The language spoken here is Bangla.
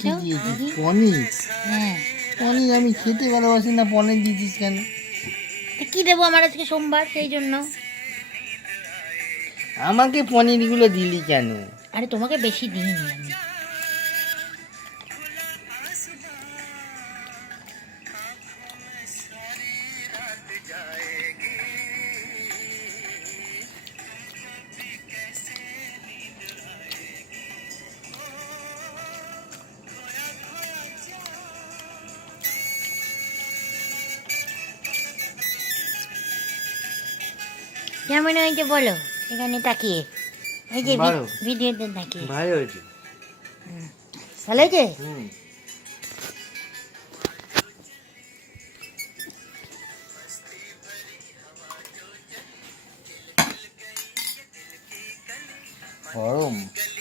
কি দিয়েছিস? পনির? হ্যাঁ। পনির আমি খেতে ভালোবাসি না, পনির দিয়েছিস কেন? কি দেবো, আমার আজকে সোমবার, সেই জন্য। আমাকে পনিরগুলো দিলি কেন? আরে তোমাকে বেশি দিইনি আমি। কেমন হয়েছে বলো এখানে তাকিয়ে, এই যে ভালো। ভিডিওতে তাকিয়ে। ভালো হয়েছে। ভালো হয়েছে? হুম। গরম।